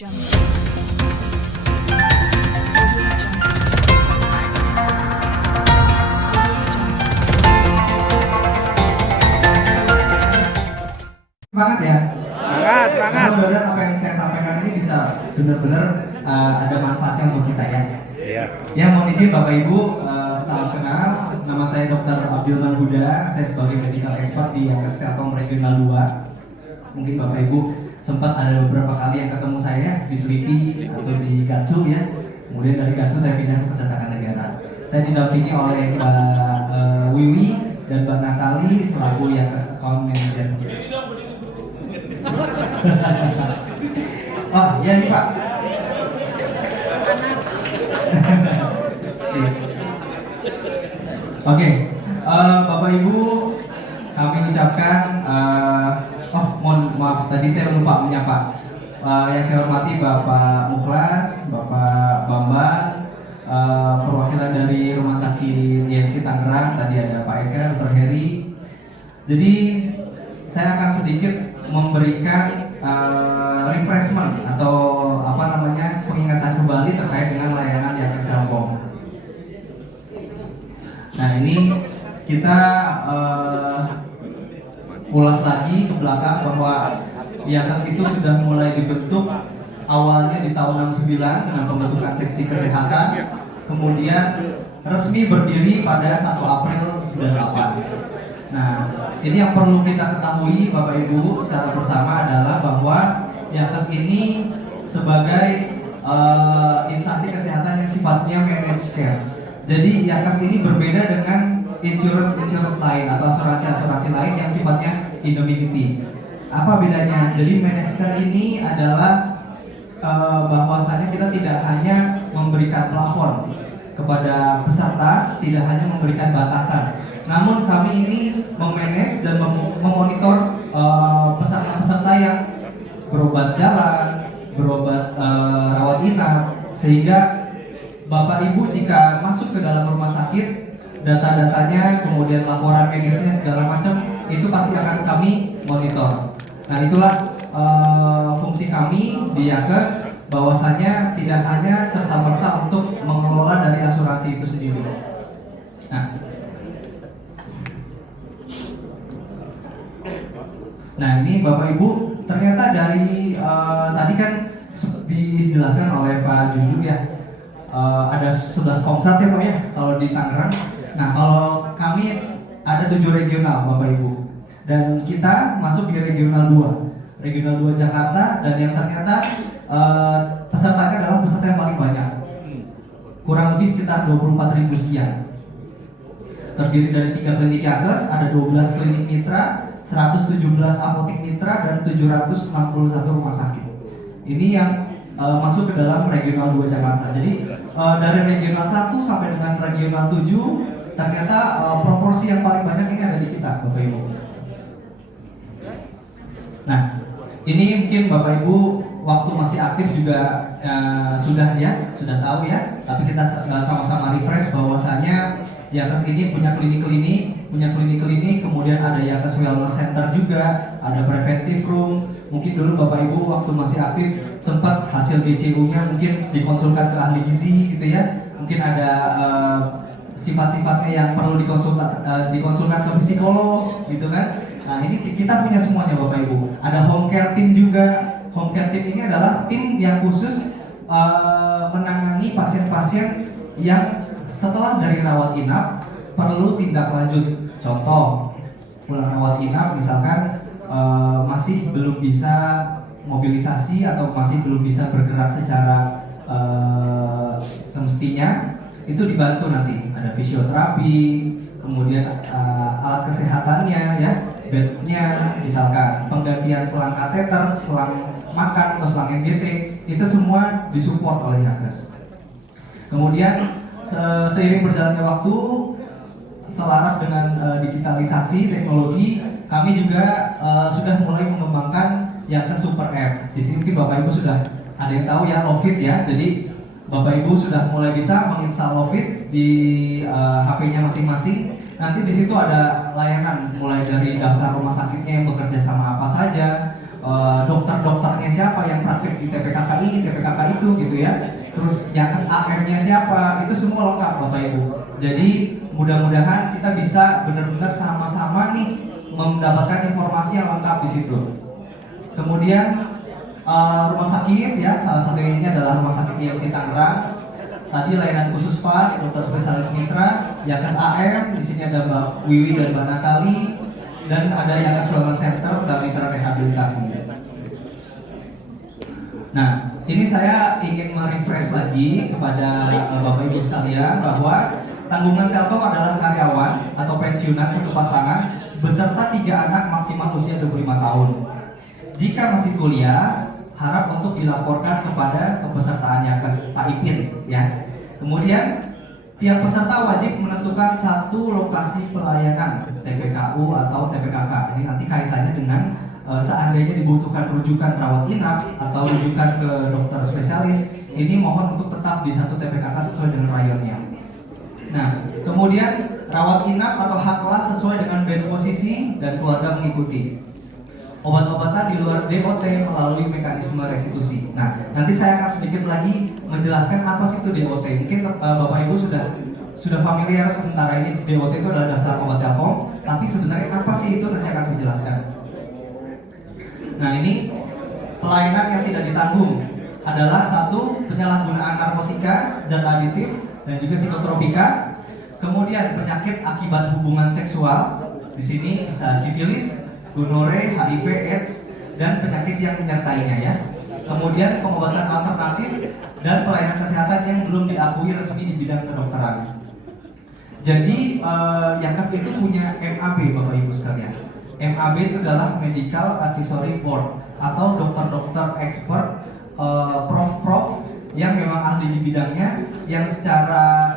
Semangat ya. Semangat. Mudah-mudahan apa yang saya sampaikan ini bisa benar-benar ada manfaatnya untuk kita ya. Iya. Ya, mohon izin Bapak Ibu, salam kenal. Nama saya Dr. Abdilman Huda. Saya sebagai medical expert di Yankes Telkom Regional 2. Mungkin Bapak Ibu sempat ada beberapa kali yang ketemu saya di Selipi atau di Gatsu ya. Kemudian dari Gatsu saya pindah ke Percetakan Negara. Saya didampingi oleh Mbak Wiwi dan Mbak Natali selaku Yankes Account Manager. Oh iya nih Pak. Oke, Bapak Ibu, kami ucapkan, mohon maaf tadi saya lupa menyapa. Yang saya hormati Bapak Mukhlas, Bapak Bambang, perwakilan dari Rumah Sakit IMC Tangerang, tadi ada Pak Eka, Dr. Heri. Jadi saya akan sedikit memberikan refreshment atau pengingatan kembali terkait dengan layanan Yankes Telkom. Nah ini kita ulas lagi ke belakang bahwa Yankes itu sudah mulai dibentuk awalnya di tahun 69 dengan pembentukan seksi kesehatan, kemudian resmi berdiri pada 1 April 98. Nah, ini yang perlu kita ketahui Bapak Ibu secara bersama adalah bahwa Yankes ini sebagai instansi kesehatan yang sifatnya managed care. Jadi Yankes ini berbeda dengan insurance lain atau asuransi lain yang sifatnya indemnity. Apa bedanya? Jadi managed care ini adalah bahwasanya kita tidak hanya memberikan plafon kepada peserta, tidak hanya memberikan batasan. Namun kami ini memanage dan memonitor peserta-peserta yang berobat jalan, berobat rawat inap, sehingga Bapak Ibu jika masuk ke dalam rumah sakit, data-datanya, kemudian laporan medisnya segala macam, itu pasti akan kami monitor. Nah itulah fungsi kami di Yankes, bahwasanya tidak hanya serta-merta untuk mengelola dari asuransi itu sendiri. Nah ini Bapak Ibu, ternyata dari tadi kan dijelaskan oleh Pak Junjung ya, ada 11 komsat ya Pak ya kalau di Tangerang. Nah kalau kami ada 7 regional Bapak Ibu, dan kita masuk di regional 2 Jakarta, dan yang ternyata pesertanya adalah peserta yang paling banyak, kurang lebih sekitar 24.000 sekian. Terdiri dari 3 klinik Yankes, ada 12 klinik mitra, 117 apotek mitra, dan 761 rumah sakit. Ini yang masuk ke dalam regional 2 Jakarta. Jadi dari regional 1 sampai dengan regional 7 ternyata proporsi yang paling banyak ini ada di kita Bapak Ibu. Nah ini mungkin Bapak Ibu waktu masih aktif juga sudah tahu ya, tapi kita sama-sama refresh bahwasanya Yankes ini punya klinik-klinik, kemudian ada Yankes Wellness Center juga, ada preventive room. Mungkin dulu Bapak Ibu waktu masih aktif sempat hasil BCU-nya mungkin dikonsulkan ke ahli gizi gitu ya. Mungkin ada sifat-sifatnya yang perlu dikonsulkan ke psikolog gitu kan. Nah ini kita punya semuanya Bapak Ibu. Ada home care team juga. Home care team ini adalah tim yang khusus menangani pasien-pasien yang setelah dari rawat inap perlu tindak lanjut. Contoh, pulang rawat inap misalkan masih belum bisa mobilisasi atau masih belum bisa bergerak secara semestinya, itu dibantu nanti. Ada fisioterapi, kemudian alat kesehatannya ya, bednya misalkan, penggantian selang kateter, selang makan atau selang NGT, itu semua disupport oleh Yankes. Kemudian seiring berjalannya waktu, selaras dengan digitalisasi teknologi, kami juga sudah mulai mengembangkan Yankes Super App. Di sini mungkin Bapak Ibu sudah ada yang tahu ya, Lovit ya. Jadi Bapak Ibu sudah mulai bisa menginstal Lovit di HP-nya masing-masing. Nanti di situ ada layanan mulai dari daftar rumah sakitnya yang bekerja sama apa saja, dokter-dokternya siapa yang praktek di TPKK ini, TPKK itu gitu ya. Terus Yakes AR-nya siapa, itu semua lengkap Bapak Ibu. Jadi mudah-mudahan kita bisa benar-benar sama-sama nih mendapatkan informasi yang lengkap di situ. Kemudian rumah sakit ya, salah satunya ini adalah Rumah Sakit IMC Tangerang. Tadi layanan khusus PAS, dokter spesialis mitra, Yakes AR, di sini ada Mbak Wiwi dan Mbak Natali, dan ada Yakes Wellness Center dan mitra rehabilitasi. Nah, ini saya ingin merefresh lagi kepada Bapak Ibu sekalian bahwa tanggungan Telkom adalah karyawan atau pensiunan satu pasangan beserta 3 anak maksimal usia 25 tahun. Jika masih kuliah, harap untuk dilaporkan kepada kepesertaan Yakes Pak Ipin ya. Kemudian tiap peserta wajib menentukan satu lokasi pelayanan TPKU atau TPKK. Ini nanti kaitannya dengan seandainya dibutuhkan rujukan rawat inap atau rujukan ke dokter spesialis, ini mohon untuk tetap di satu TPKK sesuai dengan rayonnya. Nah, kemudian rawat inap atau hak kelas sesuai dengan bed posisi dan keluarga mengikuti. Obat-obatan di luar DOT melalui mekanisme restitusi. Nah, nanti saya akan sedikit lagi menjelaskan apa sih itu DOT. Mungkin Bapak Ibu sudah familiar sementara ini DOT itu adalah daftar obat Telkom, tapi sebenarnya apa sih itu nanti akan saya jelaskan. Nah, ini pelayanan yang tidak ditanggung adalah satu, penyalahgunaan narkotika, zat aditif, dan juga psikotropika. Kemudian penyakit akibat hubungan seksual. Di sini bisa sifilis, gonore, HIV, AIDS, dan penyakit yang menyertainya ya. Kemudian pengobatan alternatif dan pelayanan kesehatan yang belum diakui resmi di bidang kedokteran. Jadi Yakes itu punya MAB Bapak Ibu sekalian. MAB itu adalah Medical Advisory Board atau dokter-dokter expert, prof-prof yang memang ahli di bidangnya, yang secara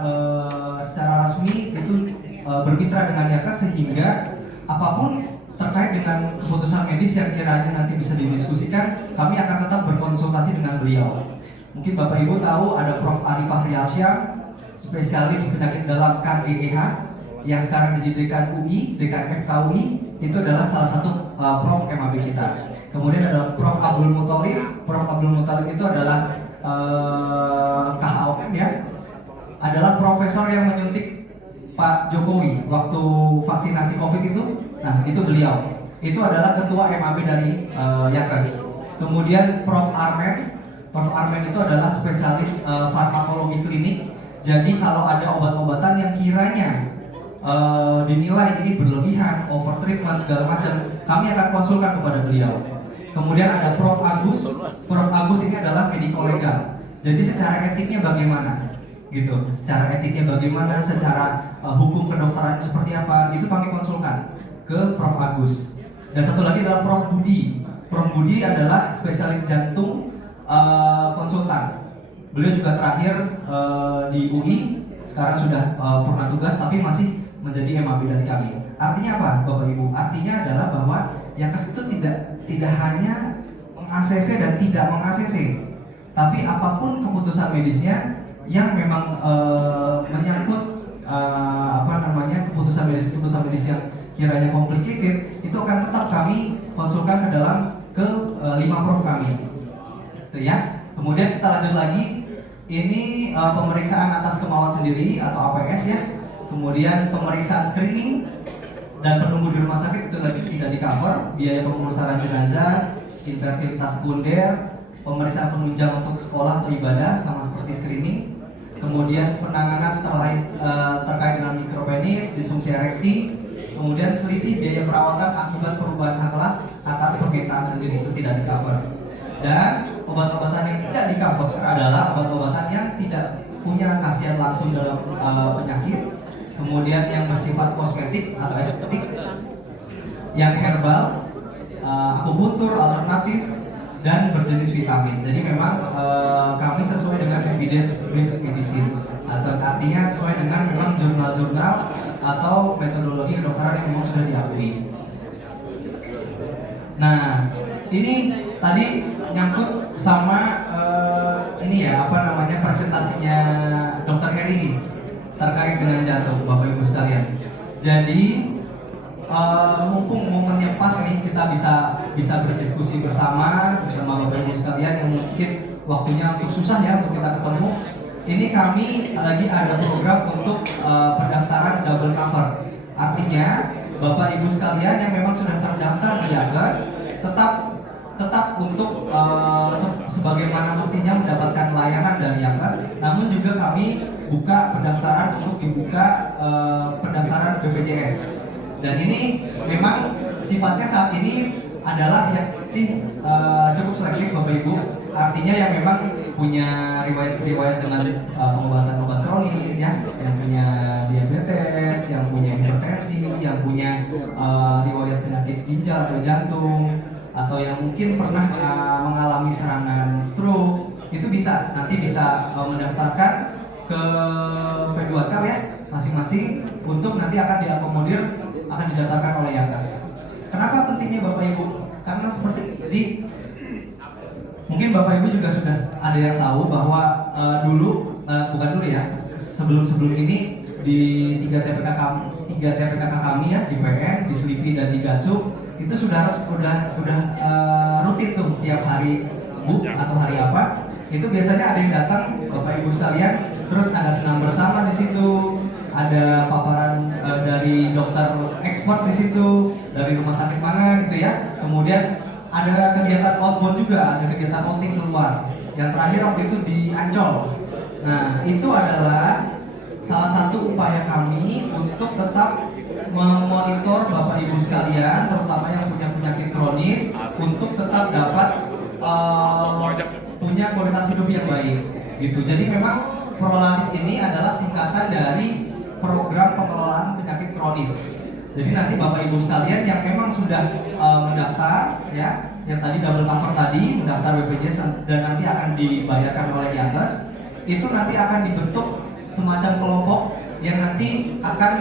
resmi itu bermitra dengan Yakes sehingga apapun terkait dengan keputusan medis yang kiranya nanti bisa didiskusikan, kami akan tetap berkonsultasi dengan beliau. Mungkin Bapak Ibu tahu ada Prof. Arif Fahrialsyah, spesialis penyakit dalam KGEH, yang sekarang jadi dekan UI, dekan FKUI, itu adalah salah satu Prof. MAB kita. Kemudian ada Prof. Abdul Muthalib. Prof. Abdul Muthalib itu adalah KHOM ya, adalah profesor yang menyuntik Pak Jokowi waktu vaksinasi COVID itu. Nah, itu beliau. Itu adalah ketua MAB dari Yakes. Kemudian Prof. Armen. Prof. Armen itu adalah spesialis farmakologi klinik. Jadi kalau ada obat-obatan yang kiranya dinilai ini berlebihan, over treatment segala macam, kami akan konsulkan kepada beliau. Kemudian ada Prof. Agus. Prof. Agus ini adalah medico legal. Jadi secara etiknya bagaimana? Gitu. Secara etiknya bagaimana, secara hukum kedokteran seperti apa, itu kami konsulkan ke Prof. Agus. Dan satu lagi adalah Prof. Budi. Prof. Budi adalah spesialis jantung konsultan. Beliau juga terakhir di UI, sekarang sudah purna tugas tapi masih menjadi MAB dari kami. Artinya apa Bapak Ibu? Artinya adalah bahwa Yakes itu tidak hanya meng-ACC dan tidak meng-ACC, tapi apapun keputusan medisnya yang memang menyangkut keputusan medis yang kiranya complicated, itu akan tetap kami konsulkan ke 5 prof kami. Itu ya. Kemudian kita lanjut lagi. Ini pemeriksaan atas kemauan sendiri atau APS ya. Kemudian pemeriksaan screening dan penunggu di rumah sakit itu lagi tidak di cover. Biaya pemulasaran jenazah, infertilitas sekunder, pemeriksaan penunjang untuk sekolah atau ibadah sama seperti screening. Kemudian penanganan terkait dengan mikropenis, disfungsi ereksi. Kemudian selisih biaya perawatan akibat perubahan hak kelas atas permintaan sendiri itu tidak di cover. Dan obat-obatan yang tidak di cover adalah obat-obatan yang tidak punya khasiat langsung dalam penyakit. Kemudian yang bersifat kosmetik atau estetik, yang herbal, akupuntur, alternatif, dan berjenis vitamin. Jadi memang kami sesuai dengan evidence-based medicine, atau artinya sesuai dengan memang jurnal-jurnal atau metodologi kedokteran yang memang sudah diakui. Nah, ini tadi nyangkut sama presentasinya Dr. Heri ini terkait dengan jantung, Bapak Ibu sekalian. Jadi mumpung momennya pas nih, kita bisa bisa berdiskusi bersama Bapak Ibu sekalian yang mungkin waktunya untuk susah ya untuk kita ketemu. Ini kami lagi ada program untuk pendaftaran double cover. Artinya Bapak Ibu sekalian yang memang sudah terdaftar di Yakes tetap untuk sebagaimana mestinya mendapatkan layanan dari Yakes. Namun juga kami buka pendaftaran untuk dibuka pendaftaran BPJS. Dan ini memang sifatnya saat ini adalah yang cukup selektif Bapak Ibu. Artinya yang memang punya riwayat dengan pengobatan obat kronis ya, yang punya diabetes, yang punya hipertensi, yang punya riwayat penyakit ginjal atau jantung, atau yang mungkin pernah mengalami serangan stroke, itu nanti bisa mendaftarkan ke P2K ya masing-masing untuk nanti akan didaftarkan oleh Yakes. Kenapa pentingnya Bapak Ibu? Karena seperti jadi mungkin Bapak Ibu juga sudah ada yang tahu bahwa bukan dulu ya, sebelum ini di tiga TPK kami ya, di PN, di Selipi dan di Gatsu itu sudah rutin tuh tiap hari Bu atau hari apa itu biasanya ada yang datang Bapak Ibu sekalian, terus ada senam bersama di situ, ada paparan dari dokter expert di situ, dari rumah sakit mana gitu ya. Kemudian ada kegiatan outbound juga, ada kegiatan outing keluar. Yang terakhir waktu itu di Ancol. Nah, itu adalah salah satu upaya kami untuk tetap memonitor Bapak Ibu sekalian, terutama yang punya penyakit kronis, untuk tetap dapat punya kualitas hidup yang baik. Gitu. Jadi memang Prolaris ini adalah singkatan dari program pengelolaan penyakit kronis. Jadi nanti Bapak Ibu sekalian yang memang sudah mendaftar ya, yang tadi double cover tadi mendaftar BPJS dan nanti akan dibayarkan oleh Yakes, itu nanti akan dibentuk semacam kelompok yang nanti akan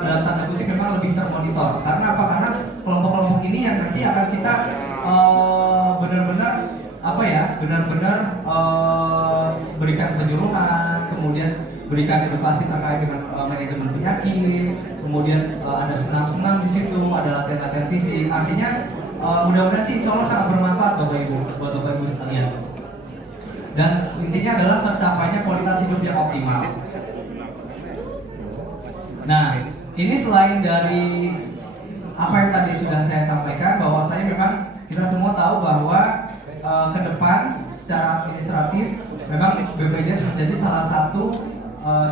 dalam tanda kutip memang lebih termonitor. Karena apa? Karena kelompok-kelompok ini yang nanti akan kita benar-benar berikan penyuluhan, kemudian berikan edukasi terkait dengan manajemen penyakit, kemudian ada senam-senam di situ, ada latihan-latihan fisik. Artinya mudah-mudahan sih insya Allah sangat bermanfaat buat Bapak Ibu sekalian. Dan intinya adalah tercapainya kualitas hidup yang optimal. Nah, ini selain dari apa yang tadi sudah saya sampaikan, bahwa saya memang kita semua tahu bahwa ke depan secara administratif memang BPJS menjadi salah satu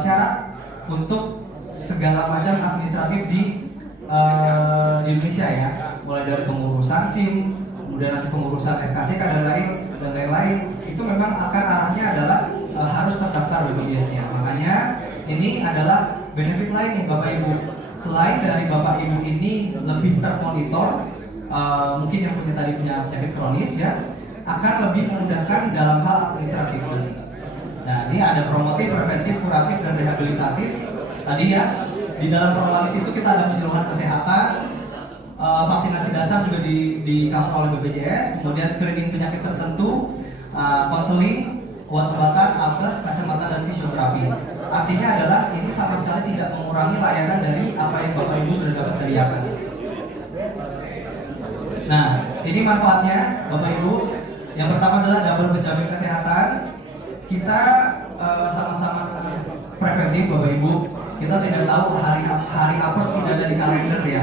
syarat untuk segala macam administratif di Indonesia ya, mulai dari pengurusan SIM, kemudian nanti pengurusan SKCK dan lain-lain, itu memang akan arahnya adalah harus terdaftar BPJS-nya. Makanya ini adalah benefit lain nih Bapak Ibu. Selain dari Bapak Ibu ini lebih termonitor, mungkin yang punya penyakit kronis ya, akan lebih memudahkan dalam hal administratif. Nah, ini ada promotif, preventif, kuratif, dan rehabilitatif. Tadi ya, di dalam Prolaris itu kita ada penyuluhan kesehatan, vaksinasi dasar juga di cover oleh BPJS, kemudian screening penyakit tertentu, konseling, obat-obatan, alkes, kacamata, dan fisioterapi. Artinya adalah ini sama sekali tidak mengurangi layanan dari apa yang Bapak Ibu sudah dapat dari Yakes. Nah, ini manfaatnya Bapak Ibu. Yang pertama adalah double penjamin kesehatan. Kita sama-sama preventif Bapak Ibu. Kita tidak tahu hari apes tidak ada di kalender ya.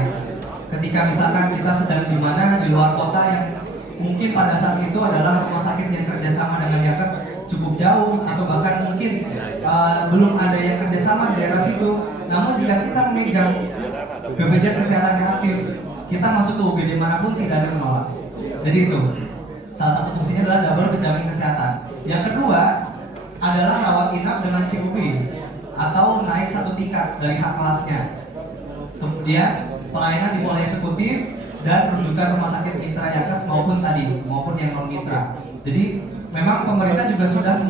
Ketika misalkan kita sedang di mana di luar kota yang mungkin pada saat itu adalah rumah sakit yang kerjasama dengan Yakes cukup jauh, atau bahkan mungkin belum ada yang kerjasama di daerah situ. Namun jika kita memegang BPJS Kesehatan yang aktif, kita masuk ke UGD manapun tidak ada yang menolak. Jadi itu salah satu fungsinya adalah double penjamin kesehatan. Yang kedua adalah rawat inap dengan CUB atau naik satu tingkat dari hak kelasnya. Kemudian pelayanan di poli eksekutif dan rujukan rumah sakit mitra Yakes maupun yang non mitra. Jadi memang pemerintah juga sudah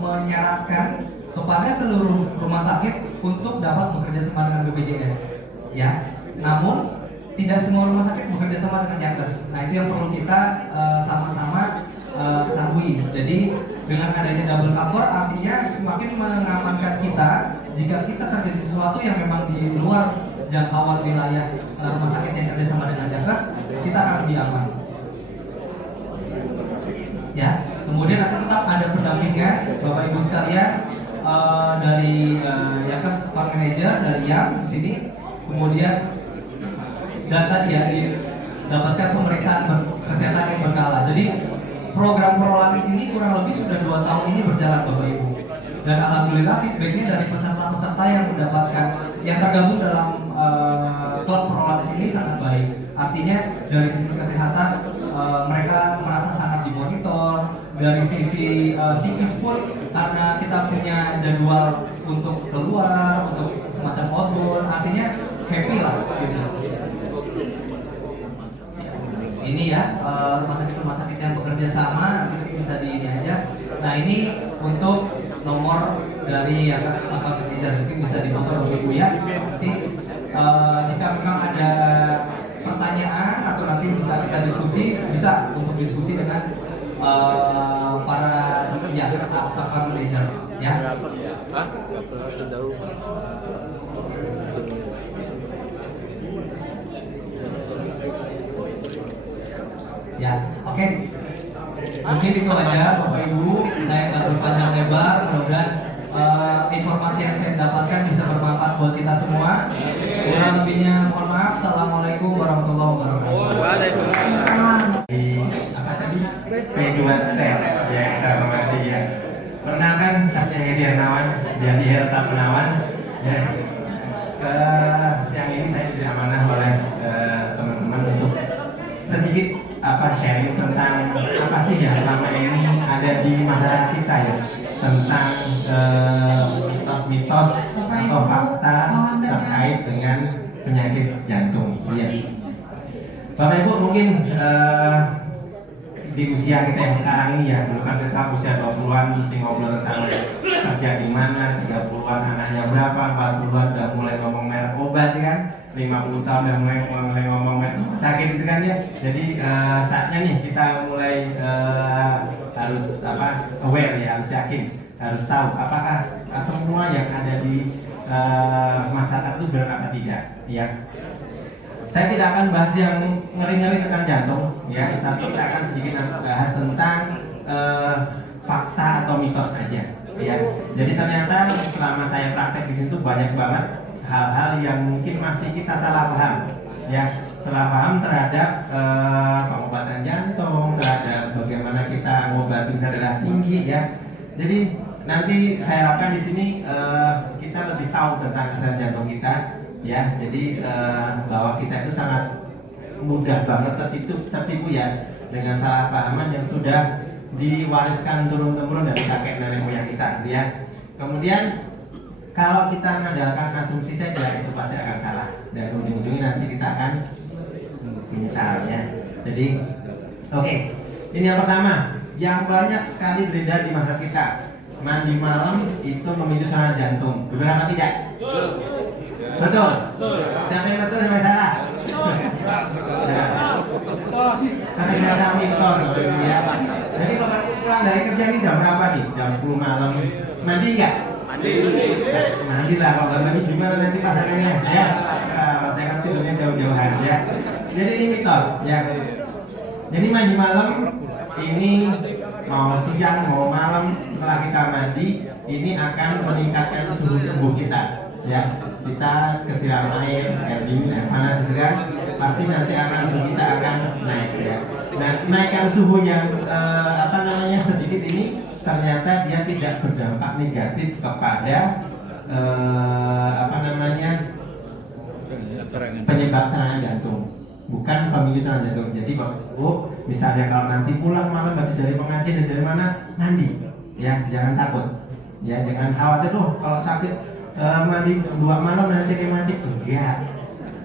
menyarankan kepada seluruh rumah sakit untuk dapat bekerja sama dengan BPJS, ya. Namun tidak semua rumah sakit bekerja sama dengan Yakes. Nah, itu yang perlu kita sama-sama ketahui. Jadi dengan adanya double cover artinya semakin mengamankan kita jika kita terjadi sesuatu yang memang di luar jangkauan wilayah rumah sakit yang kerjasama dengan Yakes, kita akan lebih aman. Ya, kemudian akan tetap ada pendampingnya, Bapak Ibu sekalian, dari Yakes Fund Manager dari yang di sini, kemudian dan tadi ya didapatkan pemeriksaan kesehatan yang berkala. Jadi program Prolaris ini kurang lebih sudah 2 tahun ini berjalan, Bapak Ibu. Dan alhamdulillah feedbacknya dari peserta-peserta yang mendapatkan yang tergabung dalam klub Prolaris ini sangat baik. Artinya dari sisi kesehatan mereka merasa sangat dimonitor. Dari sisi psikis pun karena kita punya jadwal untuk keluar, untuk semacam outbound, artinya happy lah gitu. Ini ya rumah sakit yang bekerja sama, nanti bisa di ini aja. Nah ini untuk nomor dari Yakes Account Manager, mungkin bisa difoto Bapak Ibu ya. Nanti jika memang ada pertanyaan atau nanti bisa kita diskusi, bisa untuk diskusi dengan para Yakes Account Manager ya. Ya, oke. Mungkin itu aja Bapak Ibu, saya nggak berpanjang lebar, mudah-mudahan informasi yang saya dapatkan bisa bermanfaat buat kita semua. Kurang lebihnya mohon maaf. Assalamualaikum warahmatullahi wabarakatuh. Waalaikumsalam. P2T yang saya hormati ya. Perkenalkan saya Hedi Hernawan dari Herta Penawan. Ya. Siang ini saya diberi amanah oleh teman-teman untuk sedikit sharing tentang apa sih ya selama ini ada di masyarakat kita ya, tentang mitos-mitos atau fakta terkait dengan penyakit jantung. Ya. Bapak Ibu mungkin di usia kita yang sekarang ini ya, dulu kan kita usia 20-an mesti ngobrol tentang kerja di mana, 30-an anaknya berapa, 40-an udah mulai ngomong merek obat ya kan, 50 tahun udah mulai ngomong merek sakit gitu kan ya. Jadi saatnya nih kita mulai harus aware ya, harus yakin, harus tahu apakah semua yang ada di masyarakat itu benar apa tidak ya. Saya tidak akan bahas yang ngeri-ngeri tentang jantung, ya, tapi kita akan sedikit bahas tentang fakta atau mitos aja, ya. Jadi ternyata selama saya praktek di situ banyak banget hal-hal yang mungkin masih kita salah paham, ya, salah paham terhadap pengobatan jantung, terhadap bagaimana kita mengobati darah tinggi, ya. Jadi nanti saya harapkan di sini kita lebih tahu tentang kesehatan jantung kita. Ya, jadi bahwa kita itu sangat mudah banget tertipu ya dengan salah pahaman yang sudah diwariskan turun-temurun dari kakek nenek moyang kita, ya. Kemudian kalau kita mengandalkan asumsi saja itu pasti akan salah dan ujung-ujungnya nanti kita akan menyesal ya. Jadi, oke. Ini yang pertama, yang banyak sekali beredar di masyarakat kita, mandi malam itu memicu serangan jantung. Benar apa tidak? Betul. Siapa yang betul, siapa yang salah? Tapi ada mitos ya. Jadi kalau pulang dari kerja ini jam berapa nih? Jam 10 malam. Mandi nggak? Mandi lah. Kalau nggak mandi gimana nanti pasangannya? Ya. Pasangan tidurnya jauh-jauhan ya. Jadi ini mitos ya. Jadi mandi malam ini mau siang mau malam setelah kita mandi ini akan meningkatkan suhu tubuh kita. Ya, kita kesiram air dingin, air panas gitu kan, pasti nanti akan suhu kita akan naik ya. Nah, naikkan suhu yang sedikit ini ternyata dia tidak berdampak negatif kepada penyebab serangan jantung, bukan pemicu serangan jantung. Jadi misalnya kalau nanti pulang malam habis dari pengajian dari mana mandi, ya jangan takut, ya jangan khawatir kalau sakit. Mandi 2 malam nanti rematik enggak,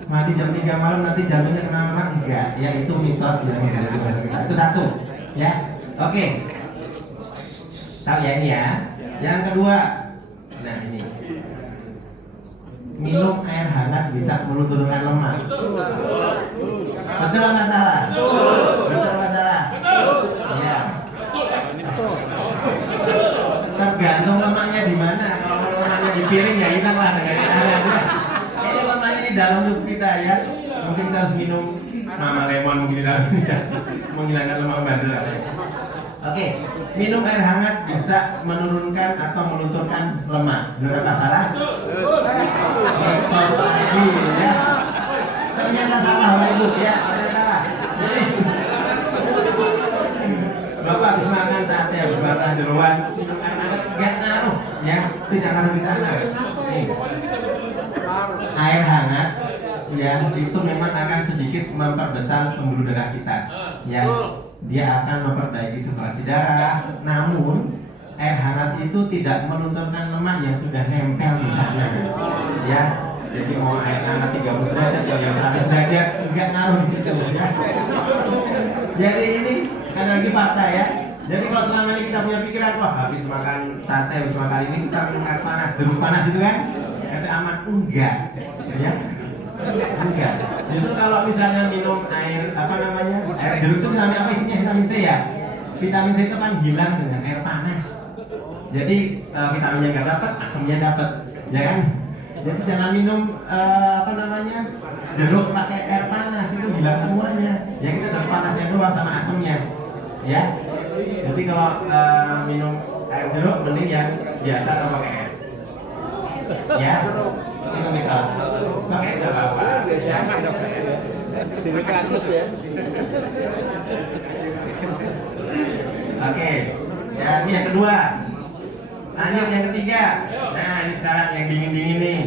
mandi jam 3 malam nanti jantungnya kenapa enggak, ya itu mitos yang itu satu ya. Oke. Tahu ya ini ya. Yang kedua, nah ini minum air hangat bisa menurunkan lemak. Betul nggak salah? Betul nggak salah? Ya. Tergantung lemaknya di mana. Kalau lemaknya di piring ya hilang lah dengan hangat. Ini lemaknya di dalam tubuh kita ya. Mungkin kita harus minum Mama lemon menghilangkan lemak badan. Oke, minum air hangat bisa menurunkan atau melunturkan lemak. Benar apa salah? Betul lagi ya. Ternyata salah Bapak Ibu ya. Ternyata salah. Bapak habis makan sate, habis makan jeruan, minum air hangat nggak ngaruh ya, tidak ngaruh di sana. Nih. Air hangat ya itu memang akan sedikit memperbesar pembuluh darah kita ya, dia akan memperbaiki sirkulasi darah, namun air hangat itu tidak melunturkan lemak yang sudah nempel di sana ya. Jadi mau air hangat 30 derajat atau yang 100 derajat nggak ngaruh di situ ya. Jadi ini sekali lagi fakta ya. Jadi kalau selama ini kita punya pikiran, wah habis makan sate, habis makan ini kita minum air panas, jeruk panas itu kan itu aman, enggak ya. Enggak. Justru kalau misalnya minum air air jeruk itu misalnya apa isinya, vitamin C ya. Vitamin C itu kan hilang dengan air panas. Jadi vitaminnya nggak dapat, asamnya dapat, ya kan? Jadi jangan minum jeruk pakai air panas, itu hilang semuanya. Ya kita dapat panasnya doang sama asamnya, ya. Jadi kalau minum air jeruk mending yang biasa atau pakai es, ya. Minum itu pakai es nggak apa-apa. Sama dok saya. Jadi kanus ya. Oke, ya ini yang kedua. Lanjut yang ketiga. Nah ini sekarang yang dingin-dingin nih.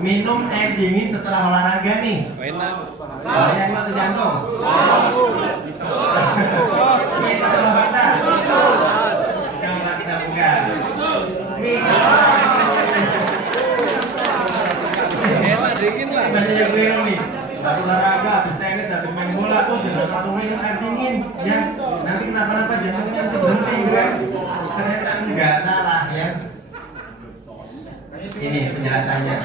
Minum air dingin setelah olahraga nih. Oh, yang mau jantung. Ini salah fakta. Coba kita buka. Enak dingin lah. Banyak yang real nih. Habis olahraga, habis tenis, habis main bola, jangan satu minum air dingin, ya. Nanti kenapa-napa jantungnya nanti berhenti, gitu kan? Ternyata enggak, salah ya. Ini penjelasannya.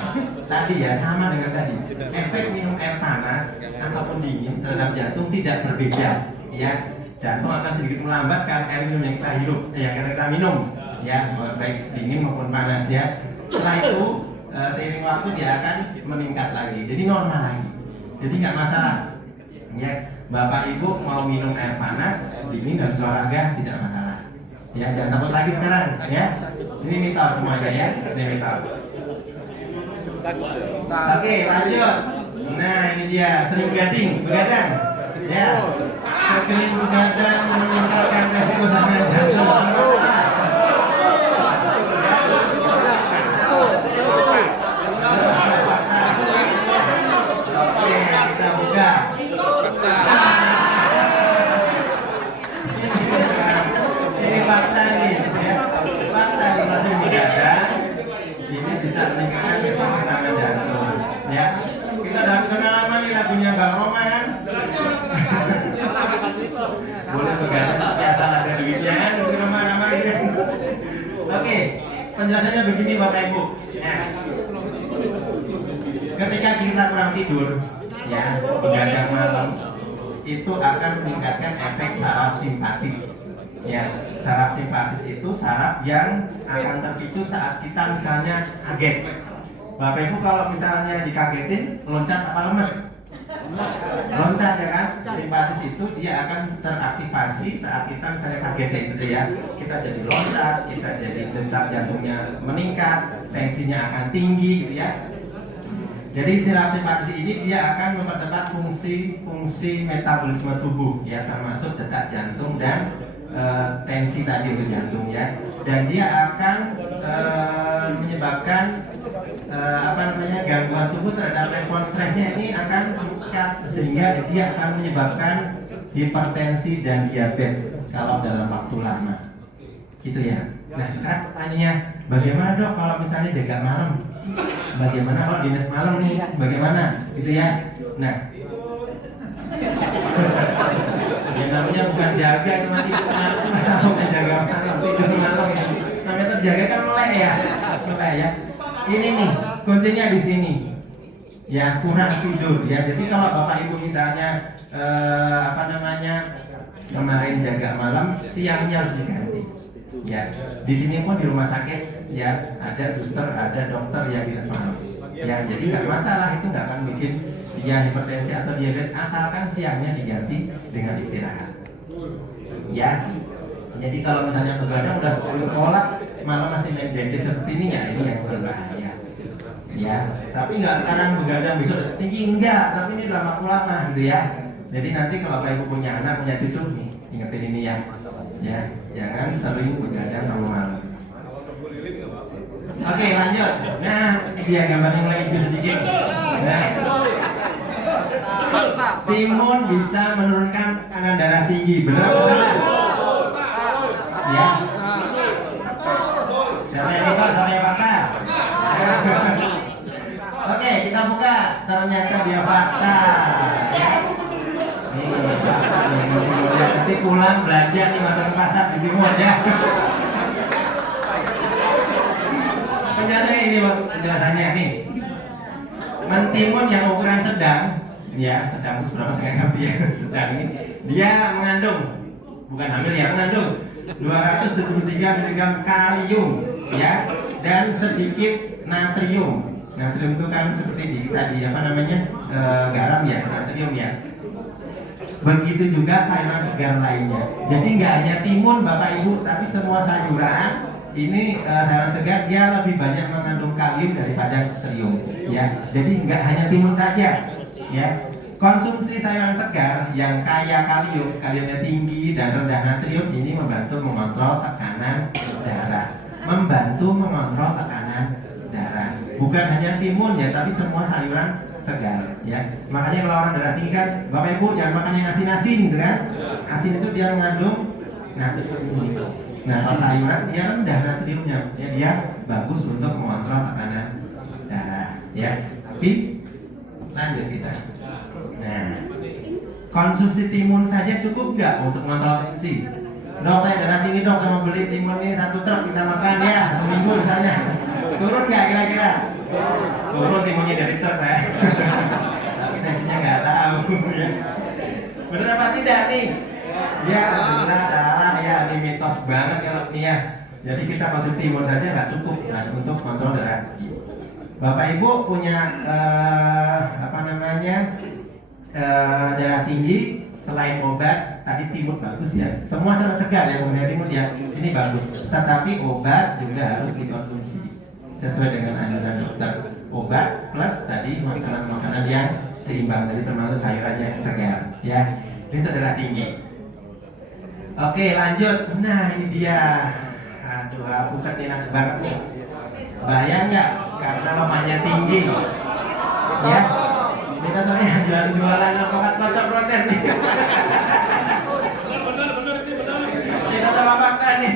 Tadi ya sama dengan tadi. Efek minum air panas ataupun dingin terhadap jantung tidak berbeda, ya. Jantung akan sedikit melambat karena air minum yang kita hirup, yang kita minum, ya, baik dingin maupun panas, ya. Setelah itu seiring waktu dia akan meningkat lagi, jadi normal lagi. Jadi nggak masalah, ya. Bapak Ibu mau minum air panas, dingin habis olahraga tidak masalah. Ya, jangan takut lagi sekarang, ya. Ini mitos semuanya ya, ini mitos. Oke, lanjut. Nah, ini dia sering begadang, ya. Sering begadang meningkatkan resiko serangan jantung. Oke, kita buka. Ini fakta nih, ya. Fakta kalau sering begadang ini bisa meningkatkan resiko serangan jantung, ya. Kita udah kenal lama nih lagunya Bang Roma kan? Boleh begadang, ya salah ada duitnya kan? Mungkin nama-nama ini. Oke, penjelasannya begini Bapak Ibu. Ya. Ketika kita kurang tidur, ya, begadang malam, itu akan meningkatkan efek saraf simpatis. Ya, saraf simpatis itu saraf yang akan terpicu saat kita misalnya kaget. Bapak Ibu kalau misalnya dikagetin, loncat apa lemes? Loncat ya kan? Simpatis itu dia akan teraktivasi saat kita misalnya kagetin gitu ya. Kita jadi loncat, kita jadi detak jantungnya meningkat, tensinya akan tinggi gitu ya. Jadi saraf simpatis ini dia akan mempercepat fungsi metabolisme tubuh ya, termasuk detak jantung dan tensi tadi untuk jantung ya. Dan dia akan menyebabkan gangguan tubuh terhadap respon stresnya ini akan meningkat, sehingga dia akan menyebabkan hipertensi dan diabetes kalau dalam waktu lama. Gitu ya. Nah sekarang pertanyaannya, bagaimana dok kalau misalnya jaga malam? Bagaimana kalau dinas malam nih? Bagaimana? Gitu ya. Nah, ya namanya bukan jaga, cuma tidur malam, bukan jaga malam, tidur malam ya. Namanya terjaga kan melek ya, Ini nih kuncinya di sini. Ya kurang tidur ya. Jadi kalau Bapak Ibu misalnya kemarin jaga malam, siangnya harus diganti. Ya, di sini pun di rumah sakit ya ada suster, ada dokter yang dinas malam. Ya, jadi nggak masalah, itu nggak akan bikin ya hipertensi atau diabetes, asalkan siangnya diganti dengan istirahat. Ya, jadi kalau misalnya begadang udah sekolah malah masih main gadget seperti ini ya, ini yang berbahaya. Ya, tapi nggak sekarang begadang besok tinggi enggak, tapi ini dalam waktu lama gitu ya. Jadi nanti kalau Bapak Ibu punya anak, punya cucu nih, ingetin ini ya. Ya, jangan sering begadang malam-malam. Oke, lanjut. Nah, dia gambar yang lain sedikit. Nah, timun bisa menurunkan tekanan darah tinggi, benar? Ya. Siapa yang ikut? Siapa yang fakta? Oke, kita buka. Ternyata dia fakta. Ya. Nih, pasti pulang belanja nih makan pasar di timur ya. Penjelasannya ini, penjelasannya nih. Mentimun yang ukuran sedang, ya sedang itu berapa saya ngerti ya, sedang ini dia mengandung, bukan hamil ya, mengandung 273 mg kalium ya, dan sedikit natrium. Natrium itu kan seperti di tadi apa namanya garam ya, natrium ya. Begitu juga sayuran segar lainnya. Jadi nggak hanya timun Bapak Ibu, tapi semua sayuran ini sayuran segar dia lebih banyak mengandung kalium daripada natrium ya. Jadi nggak hanya timun saja ya. Konsumsi sayuran segar yang kaya kalium, kaliumnya tinggi dan rendah natrium ini membantu mengontrol tekanan darah. Membantu mengontrol tekanan darah. Bukan hanya timun ya, tapi semua sayuran segar ya. Makanya kalau orang darah tinggi kan, Bapak Ibu jangan makan yang asin-asin gitu kan. Asin itu dia mengandung natrium. Nah, kalau sayuran dia rendah natriumnya, ya dia bagus untuk mengontrol tekanan darah ya. Tapi lanjut kita. Nah, konsumsi timun saja cukup nggak untuk mengontrol tensi? Dok, saya darah tinggi dok, saya mau beli timun ini 1 truk kita makan ya, seminggu misalnya. Turun nggak kira-kira? Turun timunnya dari truk ya. Tapi tensinya nggak tahu ya. Bener apa tidak nih? Ya, benar salah ya, ini mitos banget kalau ini ya. Jadi kita konsumsi timun saja nggak cukup untuk kontrol darah. Bapak Ibu punya apa namanya darah tinggi, selain obat tadi timun bagus ya. Semua sayuran segar ya, kemudian timun ya ini bagus. Tetapi obat juga harus dikonsumsi sesuai dengan anjuran dokter. Obat plus tadi makanan-makanan yang seimbang, jadi termasuk sayurannya segar ya. Ini darah tinggi. Oke lanjut. Nah ini dia. Aduh, bukan enak banget nih. Bayang nggak? Karena lemaknya tinggi. Ya. Kita tahu ya jualan alpukat cocok protein nih. Kita sama fakta nih.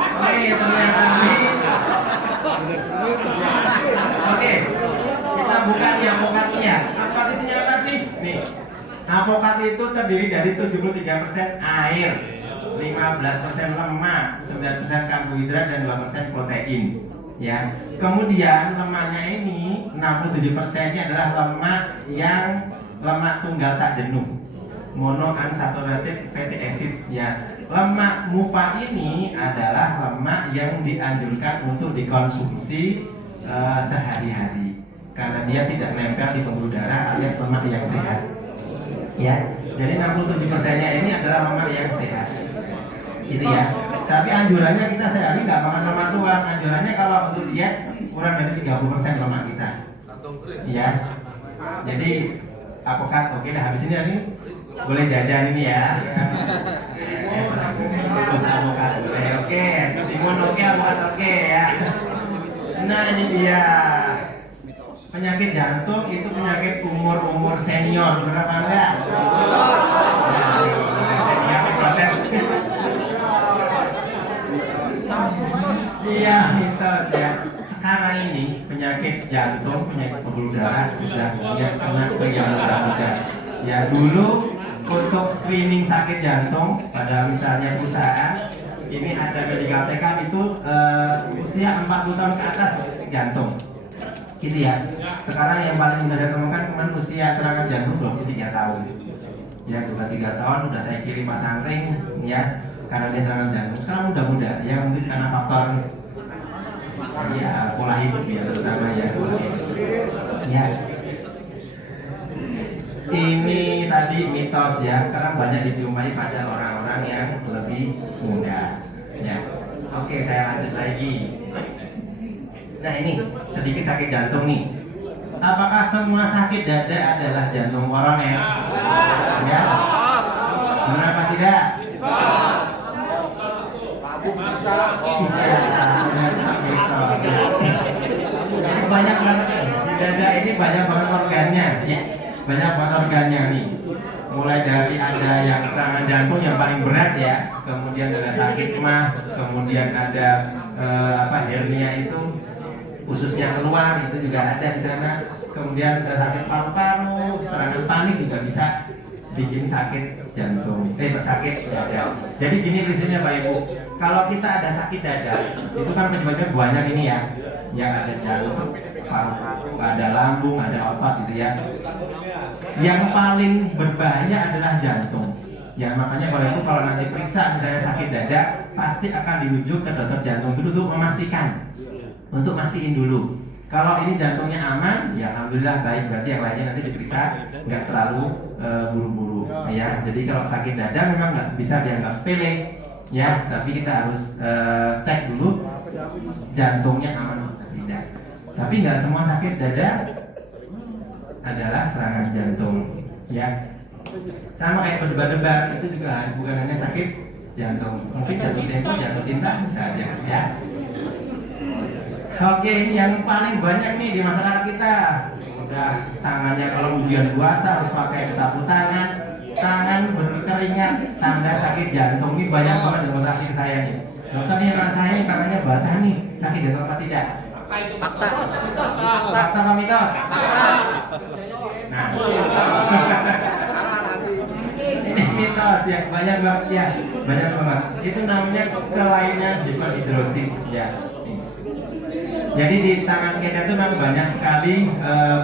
Oke, ternyata nih. Oke, kita buka nih alpukatnya. Alpukat isinya apa sih? Nih, alpukat itu terdiri dari 73% air, 15% lemak, 9% karbohidrat dan 2% protein. Ya, kemudian lemaknya ini 67%-nya adalah lemak yang lemak tunggal tak jenuh, monounsaturated fatty acid. Ya, lemak mufa ini adalah lemak yang dianjurkan untuk dikonsumsi sehari-hari karena dia tidak nempel di pembuluh darah alias lemak yang sehat. Ya, jadi 67%-nya ini adalah lemak yang sehat. Gitu ya. Tapi anjurannya kita sehari nggak makan lemak tuang. Anjurannya kalau untuk diet kurang dari 30% lemak kita. Ya. Jadi alpukat oke dah, habis ini nih boleh jajan ini ya. Terus alpukat oke. Timun oke, alpukat oke ya. Nah ini dia. Penyakit jantung itu penyakit umur senior, berapa enggak? Iya, mitos ya. Sekarang ini penyakit jantung, penyakit pembuluh darah sudah mulai kena ke yang muda. Ya dulu untuk screening sakit jantung pada misalnya perusahaan ini ada medical check up itu usia 40 tahun ke atas jantung. Gitu ya. Sekarang yang paling mudah ditemukan kemarin usia serangan jantung 23 tahun. Ya 23 tahun udah saya kirim pasang ring ya. Karena dia serangan jantung. Sekarang muda-muda ya, mungkin karena faktor ya pola hidup ya terutama ya. Ya. mitos ya, sekarang banyak dijumpai pada orang-orang yang lebih muda. Ya, oke saya lanjut lagi. Nah ini sedikit sakit jantung nih. Apakah semua sakit dada adalah jantung koroner? Ya. Benar apa tidak? Ini banyak banget di dada ini banyak banget organnya, ya. Banyak banget organnya nih. Mulai dari ada yang serangan jantung yang paling berat ya, kemudian ada sakit mah, kemudian ada hernia itu ususnya keluar itu juga ada di sana. Kemudian ada sakit paru-paru, serangan panik juga bisa bikin sakit jantung, sakit dada. Jadi gini prinsipnya Pak Ibu, kalau kita ada sakit dada, itu kan penyebabnya banyak ini ya, yang ada jantung, paru-paru, ada lambung, ada otot gitu ya. Yang paling berbahaya adalah jantung. Ya makanya kalau nanti periksa misalnya sakit dada, pasti akan dirujuk ke dokter jantung dulu untuk memastikan, untuk mastiin dulu. Kalau ini jantungnya aman, ya alhamdulillah baik, berarti yang lainnya nanti diperiksa nggak terlalu buru-buru ya. Jadi kalau sakit dada memang nggak bisa dianggap sepele ya, tapi kita harus cek dulu jantungnya aman atau tidak. Tapi nggak semua sakit dada adalah serangan jantung ya. Sama kayak berdebar-debar itu juga bukan hanya sakit jantung, mungkin jatuh tempo, jatuh cinta bisa aja ya. Oke, ini yang paling banyak nih di masyarakat kita. Udah tangannya kalau ujian puasa harus pakai sapu tangan berkeringat, tanda sakit jantung. Ini banyak banget di rumah sakit saya nih. Dokter ini rasanya tangannya basah nih, sakit jantung apa tidak? Fakta apa mitos? Nah, ini mitos ya, banyak banget ya, banyak banget. Itu namanya kelainan hiperhidrosis ya. Jadi di tangan kita itu memang banyak sekali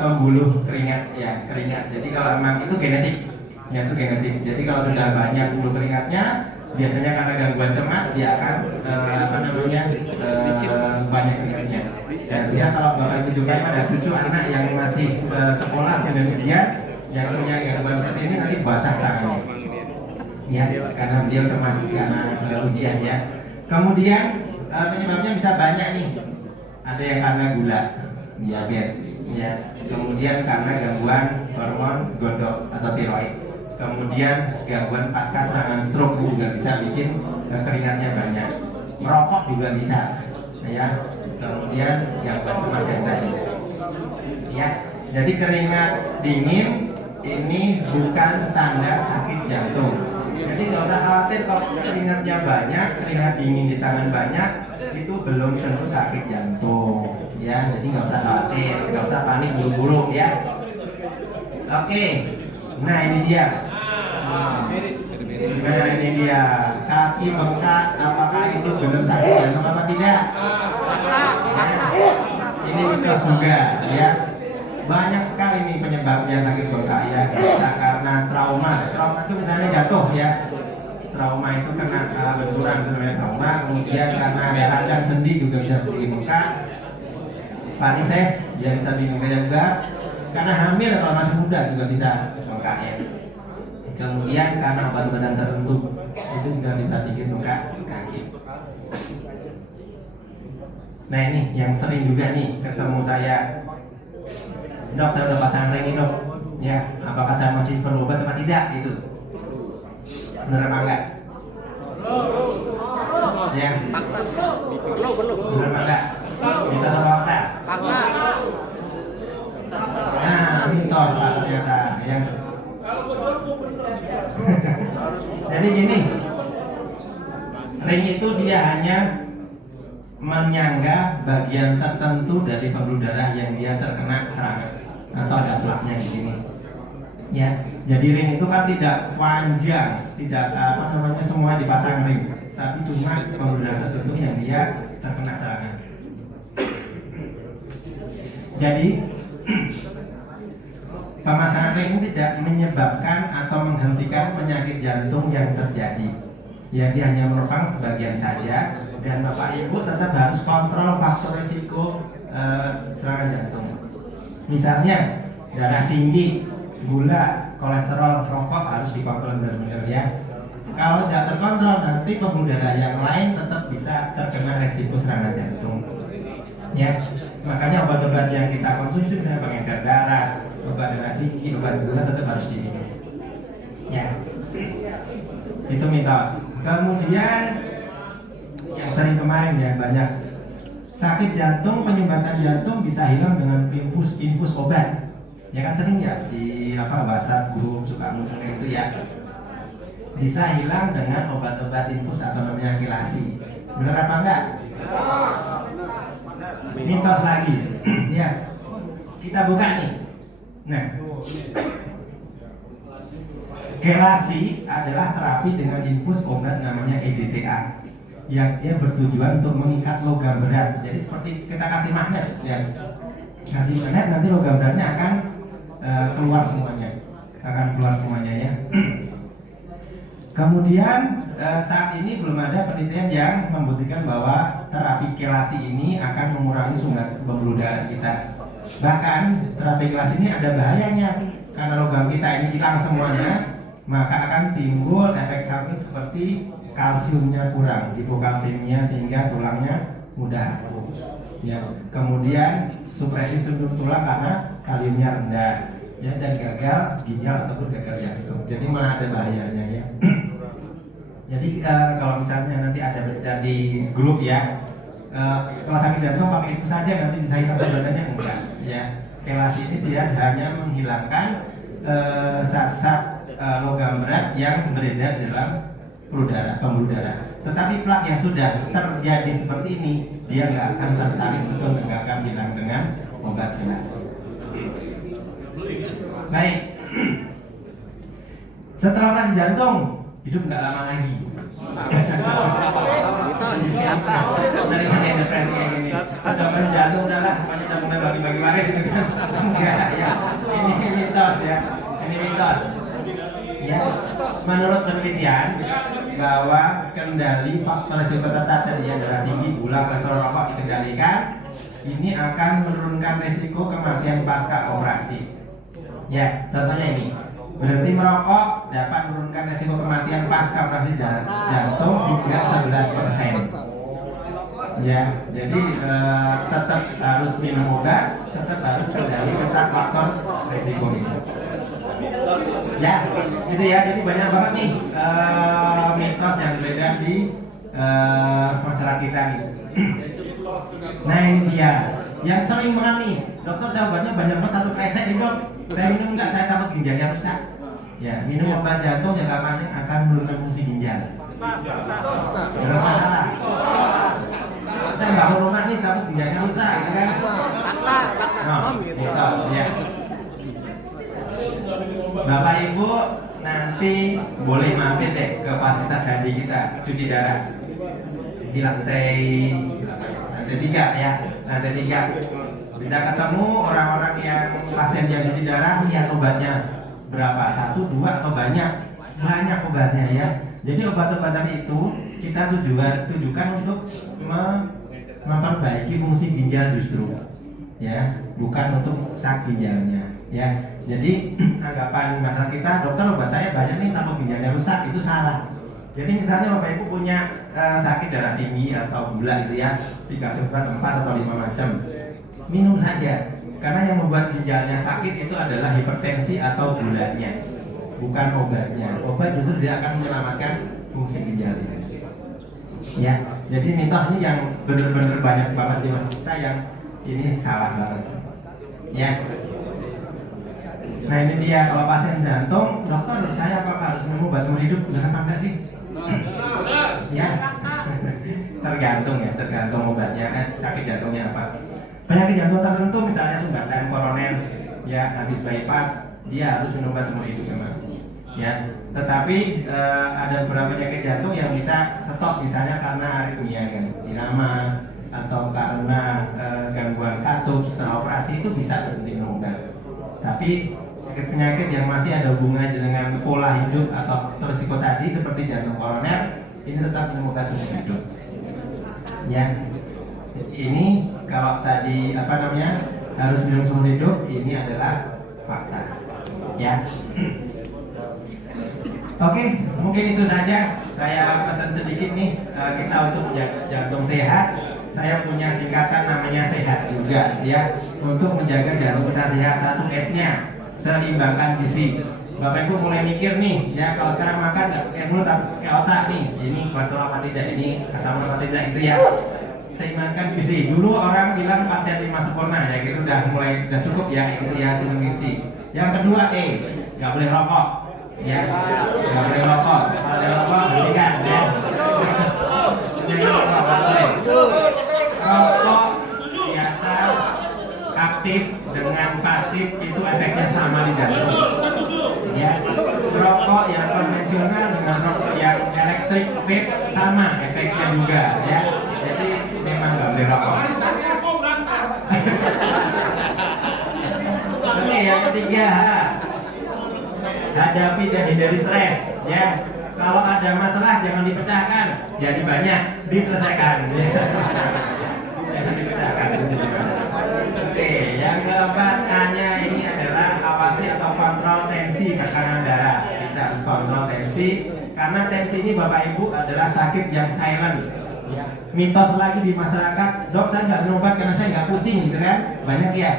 pembuluh keringat ya, keringat. Jadi kalau memang itu genetik, ya itu genetik. Jadi kalau sudah banyak pembuluh keringatnya, biasanya karena gangguan cemas dia akan banyak keringatnya. Dan dia kalau bapak ibu juga pada cucu anak yang masih sekolah dan ujian yang punya gangguan seperti ini nanti basah tangannya. Ya, karena beliau cemas karena ujian ya. Kemudian penyebabnya bisa banyak nih. Ada yang karena gula, diabetes, ya. Kemudian karena gangguan hormon gondok atau tiroid. Kemudian gangguan pasca serangan stroke juga bisa bikin keringatnya banyak. Merokok juga bisa, ya. Kemudian gangguan cemas yang tadi, ya. Jadi keringat dingin ini bukan tanda sakit jantung. Jadi nggak usah khawatir kalau keringatnya banyak, keringat dingin di tangan banyak, itu belum tentu sakit jantung, ya. Jadi nggak usah khawatir, nggak usah panik buru-buru, ya. Oke, nah ini dia. Nah ini dia, kaki bengkak, apakah itu benar sakit jantung apa tidak? Ini mitos juga, ya. Banyak sekali nih penyebabnya sakit bengkak ya, bisa karena trauma itu misalnya jatuh ya, trauma itu kena benturan itu namanya trauma, kemudian karena radang sendi juga bisa bikin bengkak, varises ya bisa bikin bengkak juga, karena hamil kalau masih muda juga bisa bengkak ya, kemudian karena obat-obatan tertentu itu juga bisa bikin bengkak kaki. Nah ini yang sering juga nih ketemu saya, dok saya udah pasang ring ini dok, ya apakah saya masih perlu obat atau tidak itu? Benar apa enggak? Ya. Benar apa enggak? Mitos apa fakta? Fakta. Nah, mitos Pak ternyata ya. Jadi gini, ring itu dia hanya menyangga bagian tertentu dari pembuluh darah yang dia terkena serangan atau ada plaknya di sini. Ya, jadi ring itu kan tidak panjang, tidak semua dipasang ring, tapi cuma pembuluh darah tertentu yang dia terkena serangan. Jadi pemasangan ring tidak menyebabkan atau menghentikan penyakit jantung yang terjadi. Ya, dia hanya merupakan sebagian saja, dan Bapak Ibu tetap harus kontrol faktor risiko serangan jantung. Misalnya darah tinggi, gula, kolesterol rokok harus dikontrol benar-benar ya. Kalau tidak terkontrol nanti pembuluh darah yang lain tetap bisa terkena resiko serangan jantung. Ya, makanya obat-obat yang kita konsumsi misalnya pengedar darah, obat darah tinggi, obat gula tetap harus diminum. Ya, itu mitos. Kemudian yang sering kemarin ya banyak sakit jantung, penyumbatan jantung bisa hilang dengan infus obat. Ya kan sering ya di WhatsApp grup suka muncul kayak itu ya. Bisa hilang dengan obat-obat infus atau namanya kilasi. Benar apa enggak? Mitos lagi. Ya. Kita buka nih. Nah. Kelasi adalah terapi dengan infus obat namanya EDTA yang dia bertujuan untuk mengikat logam berat. Jadi seperti kita kasih magnet ya. Kasih magnet nanti logam beratnya akan keluar semuanya ya. Kemudian saat ini belum ada penelitian yang membuktikan bahwa terapi kelasi ini akan mengurangi sumbat pembuluh darah kita. Bahkan terapi kelasi ini ada bahayanya karena logam kita ini hilang semuanya, maka akan timbul efek samping seperti kalsiumnya kurang, hipokalsiemia sehingga tulangnya mudah rapuh. Ya, kemudian supresi struktur tulang karena kaliumnya rendah, ya, dan gagal ginjal ataupun gagal jantung. Jadi malah ada bahayanya ya. Jadi kalau misalnya nanti ada berita di grup ya, kalau sakit jantung pakai itu saja nanti bisa hilang sebenarnya enggak. Ya, kelasi ini dia hanya menghilangkan zat-zat logam berat yang beredar dalam pembuluh darah. Tetapi plak yang sudah terjadi seperti ini, dia nggak akan tertarik untuk nggak akan hilang dengan obat kelasi. Baik. Setelah operasi jantung, hidup nggak lama lagi. Sering ada interferensi kayak gini. Udah operasi jantung udahlah, pokoknya udah mulai bagi-bagi waris gitu kan. Enggak ya. Ini mitos ya. Ini mitos. Ya. Menurut penelitian bahwa kendali faktor risiko tertentu yang darah tinggi, gula, kolesterol, rokok dikendalikan, ini akan menurunkan risiko kematian pasca operasi. Ya, contohnya ini. Berhenti merokok dapat menurunkan risiko kematian pasca operasi jantung hingga 11%. Ya, jadi tetap harus minum obat, tetap harus kendali ketat faktor risiko ini. Ya, itu ya. Jadi banyak banget nih mitos yang beredar di masyarakat kita nih. Nah ini dia, yang sering banget nih, dokter saya obatnya banyak banget satu kresek nih dok. Saya minum enggak, saya takut ginjalnya rusak. Ya, minum obat jantung yang kapan akan menurunkan fungsi ginjal. Tidak masalah. Saya nggak mau rumah nih, takut ginjalnya rusak, gitu kan? Nah, mitos ya. Bapak Ibu nanti boleh mampir deh ke fasilitas hadi kita, cuci darah di lantai 3 ya, lantai 3. Bisa ketemu orang-orang yang pasien yang cuci darah, lihat obatnya berapa, 1, 2 atau banyak obatnya ya. Jadi obat-obatan itu kita tujukan untuk memperbaiki fungsi ginjal justru, ya, bukan untuk sak ginjalnya. Ya, jadi anggapan masyarakat kita, dokter obat saya banyak nih takut ginjalnya rusak, itu salah. Jadi misalnya Bapak Ibu punya sakit darah tinggi atau gula gitu ya, dikasih obat 4 atau 5 macam, minum saja. Karena yang membuat ginjalnya sakit itu adalah hipertensi atau gulanya, bukan obatnya. Obat justru dia akan menyelamatkan fungsi ginjal itu. Ya, jadi mitos ini yang benar-benar banyak banget di masyarakat kita yang ini salah banget. Ya. Nah ini dia, kalau pasien jantung, dokter saya apakah harus minum obat seumur hidup? Benar apa enggak sih? Ya, tergantung obatnya, sakit jantungnya apa. Penyakit jantung tertentu misalnya sumbatan koroner, ya habis bypass, dia harus minum obat seumur hidup memang. Ya, tetapi ada beberapa penyakit jantung yang bisa stop, misalnya karena aritmia kan, irama, atau karena gangguan katup setelah operasi itu bisa berhenti minum obat. Tapi penyakit yang masih ada hubungannya dengan pola hidup atau risiko tadi seperti jantung koroner, ini tetap minum obat seumur hidup. Ya, ini kalau tadi harus minum seumur hidup, ini adalah fakta. Ya. Oke, mungkin itu saja. Saya pesan sedikit nih, kita untuk menjaga jantung sehat. Saya punya singkatan namanya sehat juga, ya. Untuk menjaga jantung kita sehat, satu S-nya, seimbangkan gizi. Bapak Ibu mulai mikir nih, ya kalau sekarang makan nggak pakai mulut, tapi pakai otak nih. Ini kolesterol apa tidak, ini asam urat apa tidak, itu ya. Seimbangkan gizi. Dulu orang bilang 4 sehat 5 sempurna, ya gitu udah cukup ya, gitu ya, seimbang gizi. Yang kedua nggak boleh rokok. Ya, nggak boleh rokok. Kalau ada rokok, hentikan. Ya. Rokok biasa aktif dengan pasif itu efeknya sama di jantung. Ya, rokok yang konvensional dengan rokok yang elektrik vape sama efeknya juga. Ya, jadi memang nggak boleh rokok. Oke, yang ketiga, hadapi dan hindari stres, ya. Kalau ada masalah jangan dipecahkan, jadi banyak diselesaikan. Jangan dipecahkan. Oke, yang keempat A-nya ini adalah awasi atau kontrol tensi tekanan darah. Kita harus kontrol tensi karena tensi ini Bapak Ibu adalah sakit yang silent. Ya. Mitos lagi di masyarakat, dok saya nggak minum obat karena saya nggak pusing, gitu kan? Banyak ya.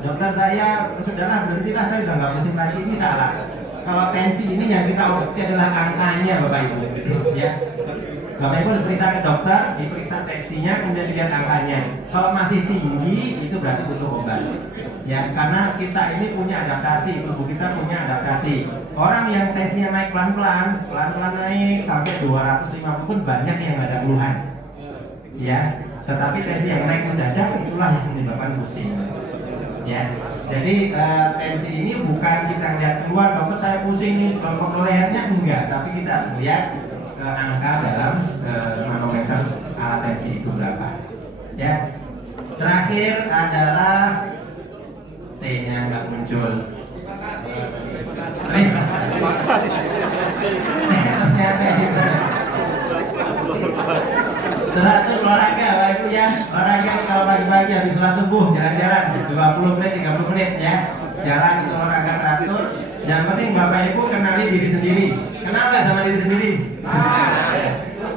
Dokter saya sudahlah berhentilah, saya udah nggak pusing lagi, ini salah. Kalau tensi ini yang kita obati adalah angkanya Bapak Ibu, ya. Bapak Ibu harus periksa ke dokter, diperiksa tensinya, kemudian dilihat angkanya. Kalau masih tinggi, itu berarti butuh obat. Ya, karena kita ini punya adaptasi, tubuh kita punya adaptasi. Orang yang tensinya naik pelan-pelan naik sampai 250 pun banyak yang nggak ada keluhan. Ya, tetapi tensi yang naik mendadak itulah yang menyebabkan pusing. Ya, jadi tensi ini bukan kita lihat keluar, dokter saya pusing nih, kelompok lehernya enggak, tapi kita harus lihat angka dalam manometer alat tensi itu berapa. Ya, terakhir adalah T-nya nggak muncul. Teratur olahraga, Bapak Ibu ya. Olahraga kalau pagi-pagi habis sholat subuh jalan-jalan 20 menit, 30 menit ya. Jalan itu olahraga teratur. Yang penting Bapak Ibu kenali diri sendiri. Kenal nggak sama diri sendiri?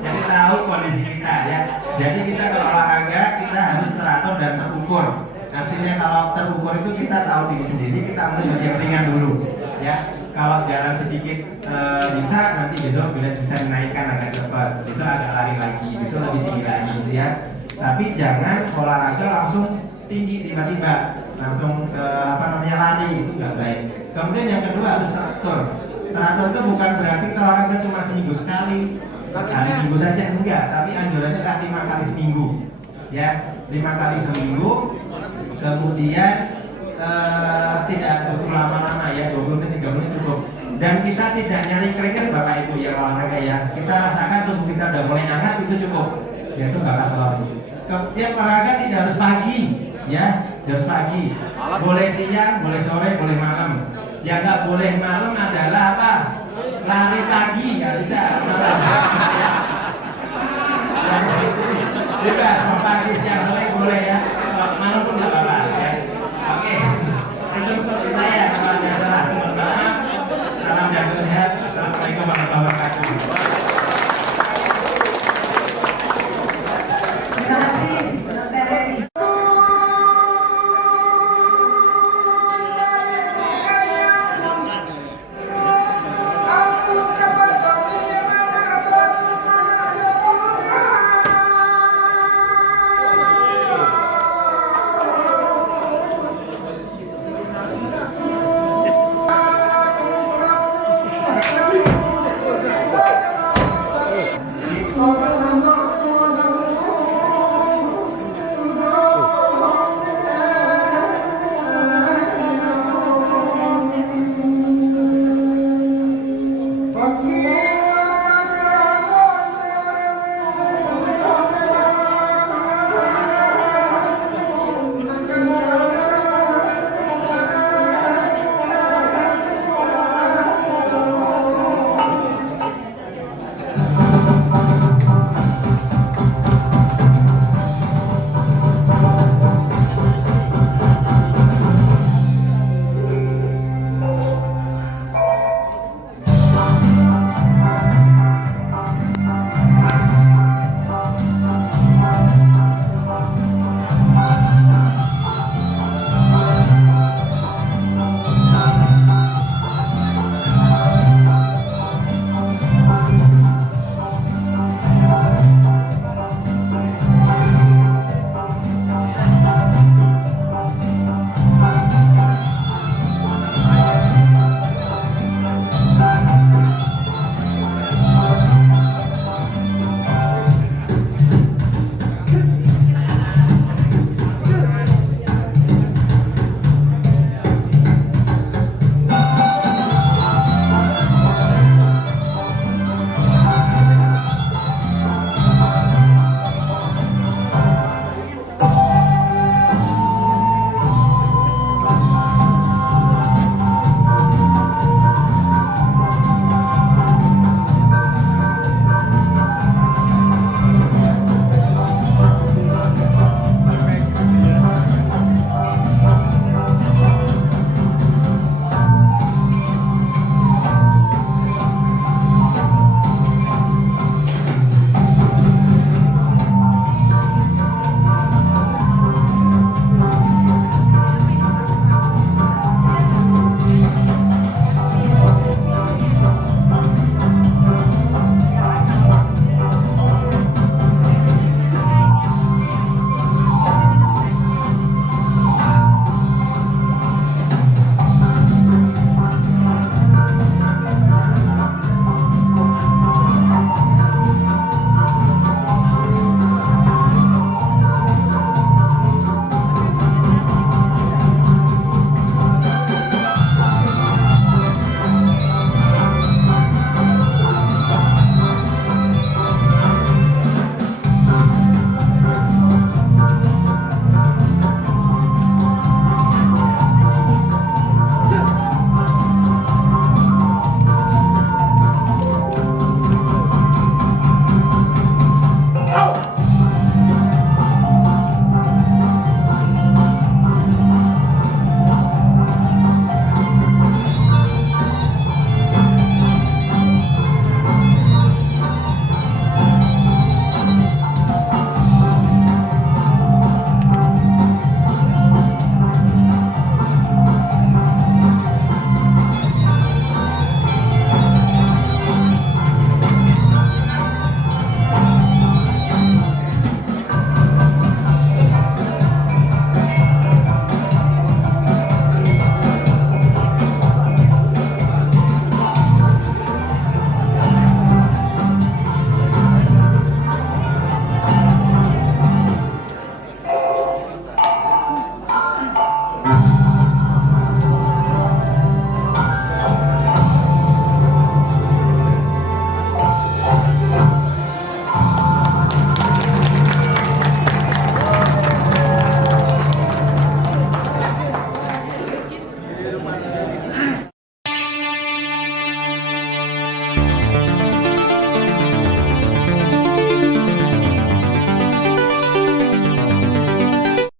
Jadi tahu kondisi kita ya. Jadi kita kalau olahraga kita harus teratur dan terukur. Artinya kalau terukur itu kita tahu diri sendiri, kita mulai dari yang ringan dulu ya. Kalau jalan sedikit bisa, nanti besok bila bisa menaikkan agak cepat, besok agak lari lagi, besok lebih tinggi lagi gitu ya. Tapi jangan olahraga langsung tinggi tiba-tiba, langsung lari, itu nggak baik. Kemudian yang kedua harus teratur. Teratur itu bukan berarti kita olahraga cuma seminggu sekali seminggu saja, enggak, tapi anjurannya adalah 5 kali seminggu ya, 5 kali seminggu. Kemudian tidak butuh lama-lama ya, 20 menit 30 menit cukup. Dan kita tidak nyari keringat Bapak Ibu ya olahraga ya. Kita rasakan tubuh kita udah mulai hangat, itu cukup. Ya itu bakal keluar. Kemudian olahraga tidak harus pagi ya, harus pagi. Boleh siang, boleh sore, boleh malam. Yang nggak boleh malam adalah apa? Lari pagi, nggak bisa malam. Juga pagi siang sore boleh ya. Malam pun nggak